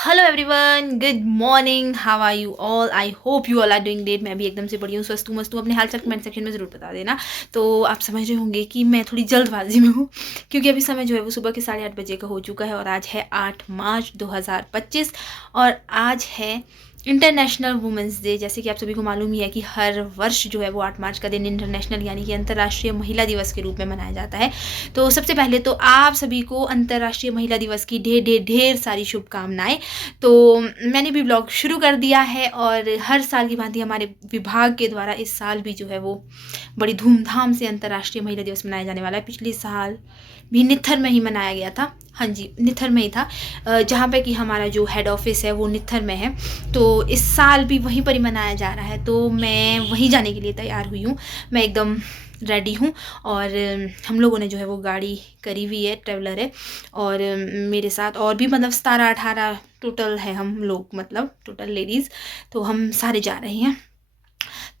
Hello everyone, good morning, how are you all? I hope you all are doing great. मैं भी एकदम से बढ़िया हूँ, स्वस्थ हूँ, मस्त हूँ। अपने हाल चाल कमेंट सेक्शन में ज़रूर बता देना। तो आप समझ रहे होंगे कि मैं थोड़ी जल्दबाजी में हूँ, क्योंकि अभी समय जो है वो सुबह के 8:30 बजे का हो चुका है और आज है 8 मार्च 2025 और आज है इंटरनेशनल वुमेंस डे। जैसे कि आप सभी को मालूम ही है कि हर वर्ष जो है वो 8 मार्च का दिन इंटरनेशनल यानी कि अंतर्राष्ट्रीय महिला दिवस के रूप में मनाया जाता है। तो सबसे पहले तो आप सभी को अंतर्राष्ट्रीय महिला दिवस की ढेर ढेर ढेर सारी शुभकामनाएं। तो मैंने भी ब्लॉग शुरू कर दिया है और हर साल की भांति हमारे विभाग के द्वारा इस साल भी जो है वो बड़ी धूमधाम से अंतर्राष्ट्रीय महिला दिवस मनाया जाने वाला है। पिछले साल भी नित्थर में ही मनाया गया था। हाँ जी, नित्थर में ही था, जहाँ पे कि हमारा जो हेड ऑफिस है वो नित्थर में है। तो इस साल भी वहीं पर ही मनाया जा रहा है, तो मैं वहीं जाने के लिए तैयार हुई हूँ। मैं एकदम रेडी हूँ और हम लोगों ने जो है वो गाड़ी करी हुई है, ट्रेवलर है, और मेरे साथ और भी मतलब 17-18 टोटल है हम लोग, मतलब टोटल लेडीज़। तो हम सारे जा रहे हैं।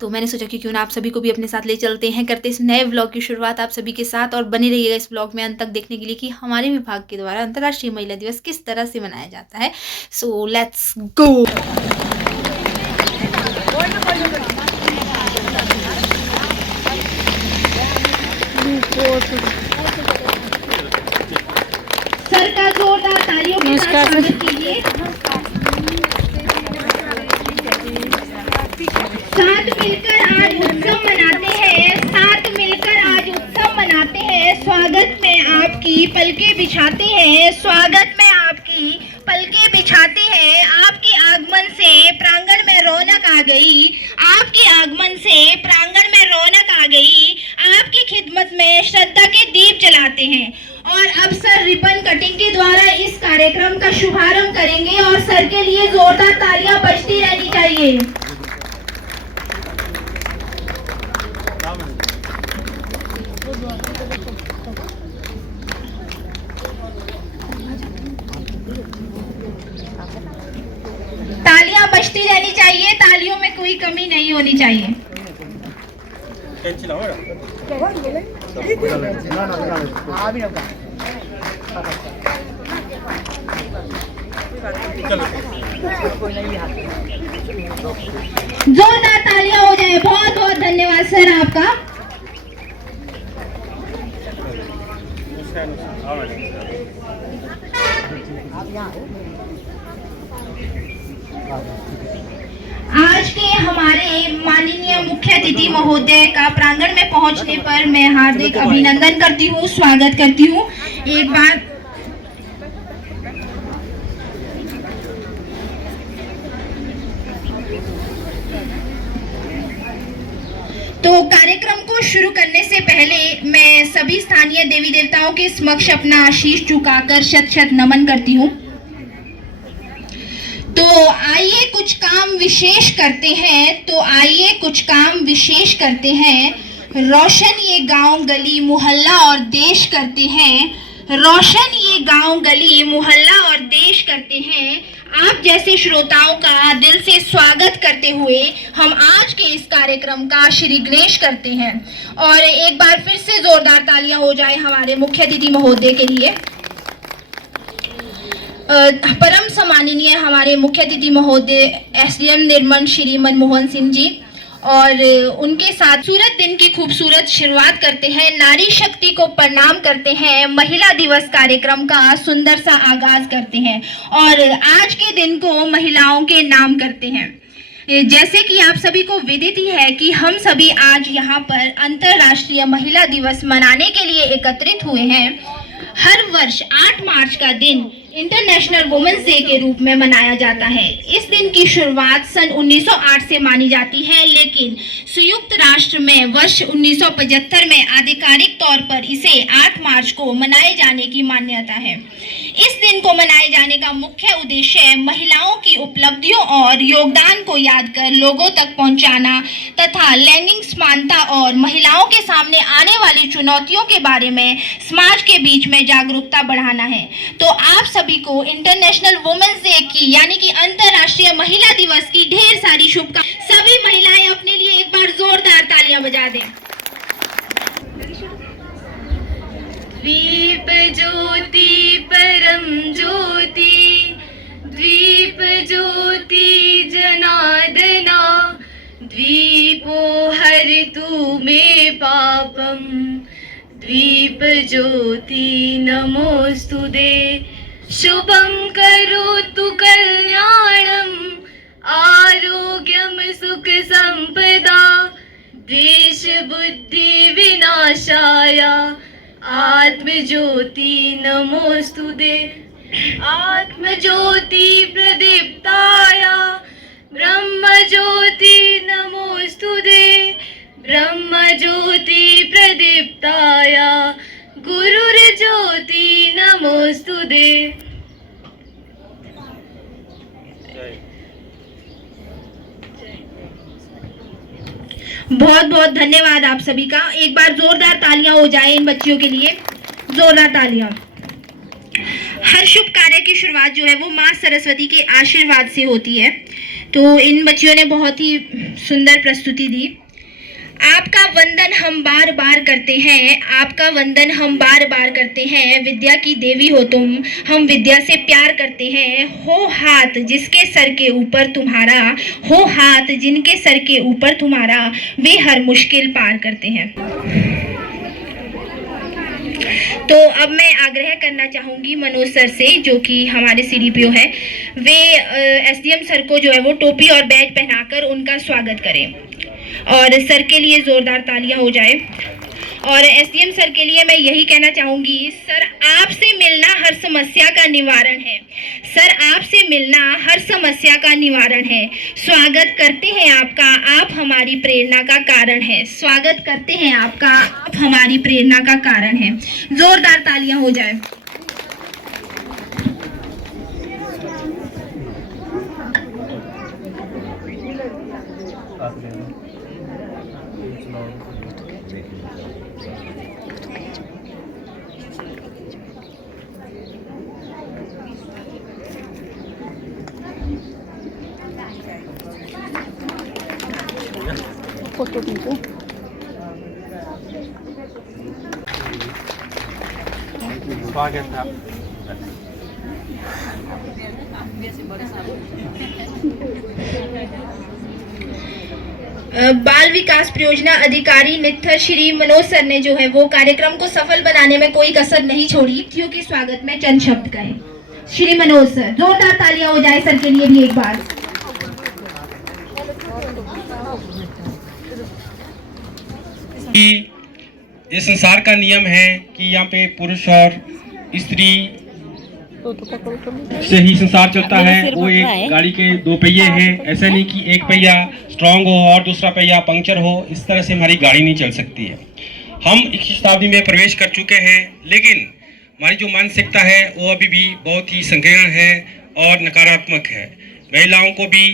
तो मैंने सोचा कि क्यों ना आप सभी को भी अपने साथ ले चलते हैं, करते इस नए व्लॉग की शुरुआत आप सभी के साथ। और बने रहिएगा इस व्लॉग में अंत तक देखने के लिए कि हमारे विभाग के द्वारा अंतर्राष्ट्रीय महिला दिवस किस तरह से मनाया जाता है। So let's go. सर का जोरदार तालियों के साथ स्वागत कीजिए। साथ मिलकर आज उत्सव मनाते हैं, साथ मिलकर आज उत्सव मनाते हैं। स्वागत में आपकी पलकें बिछाते हैं, स्वागत में आपकी पलकें बिछाते हैं। आपके आगमन से प्रांगण में रौनक आ गई, आपके आगमन से प्रांगण में रौनक आ गई। आपकी खिदमत में श्रद्धा के दीप जलाते हैं। और अब सर रिबन कटिंग के द्वारा इस कार्यक्रम का शुभारंभ करेंगे और सर के लिए जोरदार तालियां बजती रहनी चाहिए। तालियां बजती रहनी चाहिए, तालियों में कोई कमी नहीं होनी चाहिए। जोरदार तालियां हो जाए। बहुत बहुत धन्यवाद सर आपका। आज के हमारे माननीय मुख्य अतिथि महोदय का प्रांगण में पहुंचने पर मैं हार्दिक अभिनंदन करती हूं, स्वागत करती हूं। एक बार तो कार्यक्रम को शुरू करने से पहले मैं सभी स्थानीय देवी देवताओं के समक्ष अपना आशीष झुकाकर शत शत नमन करती हूँ। तो आइए कुछ काम विशेष करते हैं, तो आइए कुछ काम विशेष करते हैं। रोशन ये गांव गली मोहल्ला और देश करते हैं, रोशन ये गांव गली मोहल्ला और देश करते हैं। आप जैसे श्रोताओं का दिल से स्वागत करते हुए हम आज के इस कार्यक्रम का श्री गणेश करते हैं। और एक बार फिर से जोरदार तालियां हो जाए हमारे मुख्य अतिथि महोदय के लिए। परम सम्माननीय हमारे मुख्य अतिथि महोदय एसडीएम निर्मल श्री मनमोहन सिंह जी, और उनके साथ सूरत दिन की खूबसूरत शुरुआत करते हैं, नारी शक्ति को प्रणाम करते हैं, महिला दिवस कार्यक्रम का सुंदर सा आगाज करते हैं और आज के दिन को महिलाओं के नाम करते हैं। जैसे कि आप सभी को विदित ही है कि हम सभी आज यहाँ पर अंतर्राष्ट्रीय महिला दिवस मनाने के लिए एकत्रित हुए हैं। हर वर्ष 8 मार्च का दिन इंटरनेशनल वुमेन्स डे के रूप में मनाया जाता है। इस दिन की शुरुआत सन 1908 से मानी जाती है, लेकिन संयुक्त राष्ट्र में वर्ष 1975 में आधिकारिक तौर पर इसे 8 मार्च को मनाए जाने की मान्यता है। इस दिन को मनाए जाने का मुख्य उद्देश्य महिलाओं की उपलब्धियों और योगदान को याद कर लोगों तक पहुंचाना तथा लैंगिक समानता और महिलाओं के सामने आने वाली चुनौतियों के बारे में समाज के बीच में जागरूकता बढ़ाना है। तो आप सभी को इंटरनेशनल वुमेन्स डे की यानी कि अंतर्राष्ट्रीय महिला दिवस की ढेर सारी शुभकामनाएं। सभी महिलाएं अपने लिए एक बार जोरदार तालियां बजा दें। दीप ज्योति परम ज्योति द्वीप दीपज्योति नमोस्तुते शुभं करोतु कल्याणं आरोग्यं सुख संपदा द्वेष बुद्धि विनाशाय आत्मज्योति नमोस्तुते आत्मज्योति प्रदीप्ताय ब्रह्मज्योति नमोस्तुते ब्रह्मज्योति प्रदीप्ताय गुरुर्ज्योति नमोस्तुते। बहुत बहुत धन्यवाद आप सभी का। एक बार जोरदार तालियां हो जाए इन बच्चियों के लिए, जोरदार तालियां। हर शुभ कार्य की शुरुआत जो है वो माँ सरस्वती के आशीर्वाद से होती है। तो इन बच्चियों ने बहुत ही सुंदर प्रस्तुति दी। आपका वंदन हम बार बार करते हैं, आपका वंदन हम बार बार करते हैं, विद्या की देवी हो तुम, हम विद्या से प्यार करते हैं। हो हाथ जिसके सर के ऊपर तुम्हारा, हो हाथ जिनके सर के ऊपर तुम्हारा, वे हर मुश्किल पार करते हैं। तो अब मैं आग्रह करना चाहूँगी मनोज सर से, जो कि हमारे सीडीपीओ है, वे एसडीएम सर को जो है वो टोपी और बैज पहनाकर उनका स्वागत करें और सर के लिए जोरदार तालियां हो जाए। और एसडीएम सर के लिए मैं यही कहना चाहूँगी, सर आपसे मिलना हर समस्या का निवारण है, सर आपसे मिलना हर समस्या का निवारण है। स्वागत करते हैं आपका, आप हमारी प्रेरणा का कारण है, स्वागत करते हैं आपका, आप हमारी प्रेरणा का कारण है। जोरदार तालियां हो जाए। फोटो खींचो। स्वागत है। बाल विकास परियोजना अधिकारी नित्थर श्री मनोज सर ने जो है वो कार्यक्रम को सफल बनाने में कोई कसर नहीं छोड़ी। क्योंकि स्वागत में चंद शब्द कहें श्री मनोज सर। जोरदार तालियां हो जाए सर के लिए भी एक बार। ये संसार का नियम है कि यहाँ पे पुरुष और स्त्री से ही संसार चलता है। वो एक गाड़ी के दो पहिए हैं, ऐसा नहीं कि एक पहिया स्ट्रांग हो और दूसरा पहिया पंक्चर हो। इस तरह से हमारी गाड़ी नहीं चल सकती है। हम 21वीं शताब्दी में प्रवेश कर चुके हैं, लेकिन हमारी जो मानसिकता है वो अभी भी बहुत ही संकीर्ण है और नकारात्मक है। महिलाओं को भी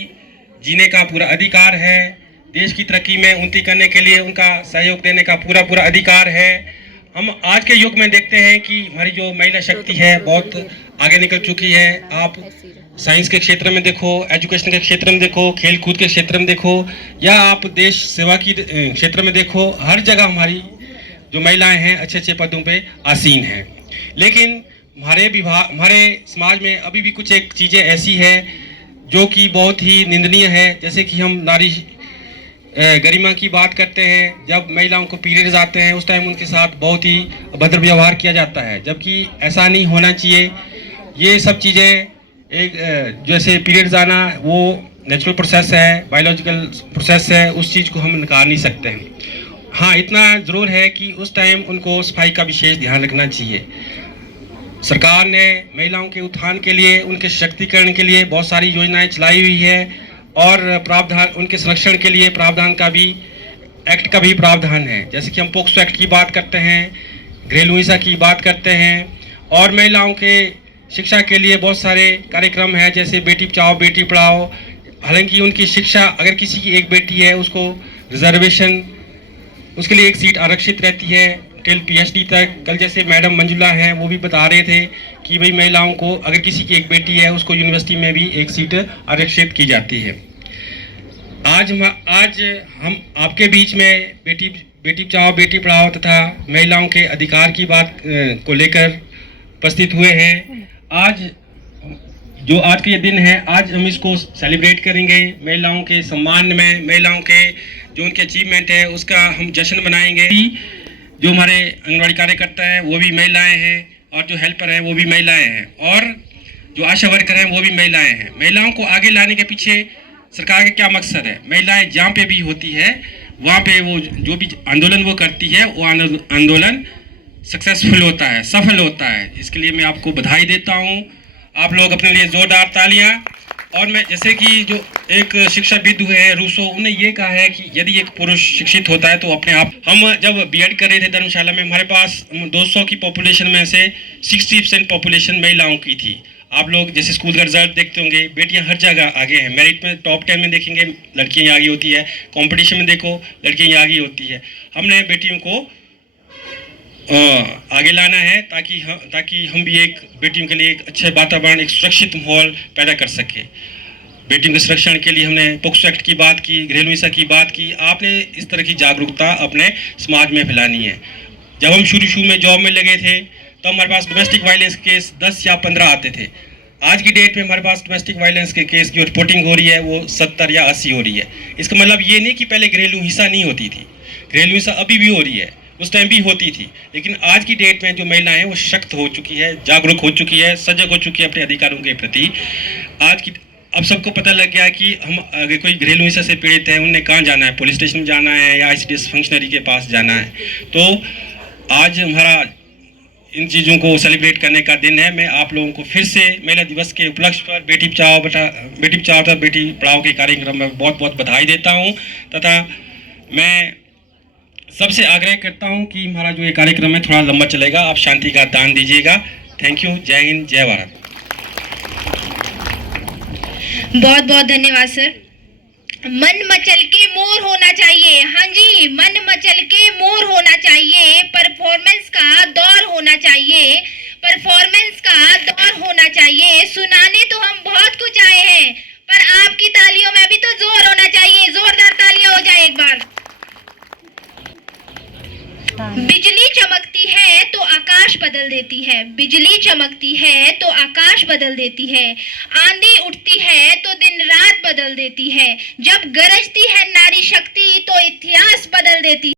जीने का पूरा अधिकार है, देश की तरक्की में उन्नति करने के लिए उनका सहयोग देने का पूरा अधिकार है। हम आज के युग में देखते हैं कि हमारी जो महिला शक्ति है बहुत आगे निकल चुकी है। आप साइंस के क्षेत्र में देखो, एजुकेशन के क्षेत्र में देखो, खेल कूद के क्षेत्र में देखो, या आप देश सेवा की क्षेत्र में देखो, हर जगह हमारी जो महिलाएं हैं अच्छे अच्छे पदों पे आसीन हैं। लेकिन हमारे समाज में अभी भी कुछ एक चीज़ें ऐसी है जो कि बहुत ही निंदनीय है। जैसे कि हम नारी गरिमा की बात करते हैं, जब महिलाओं को पीरियड्स आते हैं उस टाइम उनके साथ बहुत ही अभद्र व्यवहार किया जाता है, जबकि ऐसा नहीं होना चाहिए। ये सब चीज़ें एक जैसे पीरियड्स आना वो नेचुरल प्रोसेस है, बायोलॉजिकल प्रोसेस है, उस चीज़ को हम नकार नहीं सकते हैं। हाँ, इतना ज़रूर है कि उस टाइम उनको सफाई का विशेष ध्यान रखना चाहिए। सरकार ने महिलाओं के उत्थान के लिए, उनके सशक्तिकरण के लिए बहुत सारी योजनाएं चलाई हुई है और प्रावधान उनके संरक्षण के लिए प्रावधान का भी, एक्ट का भी प्रावधान है। जैसे कि हम पोक्सो एक्ट की बात करते हैं, घरेलू हिंसा की बात करते हैं, और महिलाओं के शिक्षा के लिए बहुत सारे कार्यक्रम हैं, जैसे बेटी बचाओ बेटी पढ़ाओ। हालांकि उनकी शिक्षा, अगर किसी की एक बेटी है उसको रिजर्वेशन, उसके लिए एक सीट आरक्षित रहती है टिल PhD तक। कल जैसे मैडम मंजुला हैं वो भी बता रहे थे कि भाई महिलाओं को, अगर किसी की एक बेटी है उसको यूनिवर्सिटी में भी एक सीट आरक्षित की जाती है। आज हम आपके बीच में बेटी बचाओ बेटी पढ़ाओ तथा महिलाओं के अधिकार की बात को लेकर उपस्थित हुए हैं। आज के ये दिन है, आज हम इसको सेलिब्रेट करेंगे। महिलाओं के सम्मान में, महिलाओं के जो उनके अचीवमेंट है उसका हम जश्न मनाएंगे। जो हमारे आंगनबाड़ी कार्यकर्ता हैं वो भी महिलाएं हैं, और जो हेल्पर हैं वो भी महिलाएं हैं, और जो आशा वर्कर हैं वो भी महिलाएं हैं। महिलाओं को आगे लाने के पीछे सरकार का क्या मकसद है? महिलाएं जहाँ पे भी होती है वहाँ पे वो जो भी आंदोलन वो करती है वो आंदोलन सक्सेसफुल होता है, सफल होता है। इसके लिए मैं आपको बधाई देता हूँ। आप लोग अपने लिए जोरदार तालियां। और मैं जैसे कि जो एक शिक्षाविद है रूसो, उन्होंने ये कहा है कि यदि एक पुरुष शिक्षित होता है तो अपने आप। हम जब बीएड कर रहे थे धर्मशाला में, हमारे पास 200 की पॉपुलेशन में से 60% पॉपुलेशन महिलाओं की थी। आप लोग जैसे स्कूल का रिजल्ट देखते होंगे, बेटियां हर जगह आगे हैं। मेरिट में टॉप 10 में देखेंगे लड़कियां आगे होती है, कंपटीशन में देखो लड़कियां आगे होती है। हमने बेटियों को आगे लाना है ताकि हम भी एक बेटियों के लिए एक अच्छे वातावरण, एक सुरक्षित माहौल पैदा कर सके। बेटियों के संरक्षण के लिए हमने पोक्सो एक्ट की बात की, घरेलू हिंसा की बात की। आपने इस तरह की जागरूकता अपने समाज में फैलानी है। जब हम शुरू में जॉब में लगे थे तो हमारे पास डोमेस्टिक वायलेंस केस 10 या 15 आते थे। आज की डेट में हमारे पास डोमेस्टिक वायलेंस के केस जो रिपोर्टिंग हो रही है वो 70 या 80 हो रही है। इसका मतलब ये नहीं कि पहले घरेलू हिंसा नहीं होती थी, घरेलू हिंसा अभी भी हो रही है, उस टाइम भी होती थी। लेकिन आज की डेट में जो महिलाएं हैं वो सशक्त हो चुकी है, जागरूक हो चुकी है, सजग हो चुकी है अपने अधिकारों के प्रति। अब सबको पता लग गया कि हम अगर कोई घरेलू हिंसा से पीड़ित है, उन्हें कहाँ जाना है, पुलिस स्टेशन जाना है या ICDS फंक्शनरी के पास जाना है। तो आज हमारा इन चीज़ों को सेलिब्रेट करने का दिन है। मैं आप लोगों को फिर से महिला दिवस के उपलक्ष्य पर बेटी बचाओ तथा बेटी पढ़ाओ के कार्यक्रम में बहुत बहुत बधाई देता हूँ, तथा मैं सबसे आग्रह करता हूँ कि हमारा जो ये कार्यक्रम है थोड़ा लंबा चलेगा, आप शांति का दान दीजिएगा। Thank you. जय हिंद, जय भारत। बहुत बहुत धन्यवाद सर। मन मचल के मोर होना चाहिए। हाँ जी, मन मचल के मोर होना चाहिए। परफॉर्मेंस का दौर होना चाहिए, परफॉर्मेंस का दौर होना चाहिए। सुनाने तो हम बहुत कुछ आए हैं, पर आपकी तालियों में भी तो जोर होना चाहिए। जोरदार तालियां हो जाए एक बार। बिजली चमकती है तो आकाश बदल देती है, बिजली चमकती है तो आकाश बदल देती है। आंधी उठती है तो दिन रात बदल देती है। जब गरजती है नारी शक्ति तो इतिहास बदल देती है।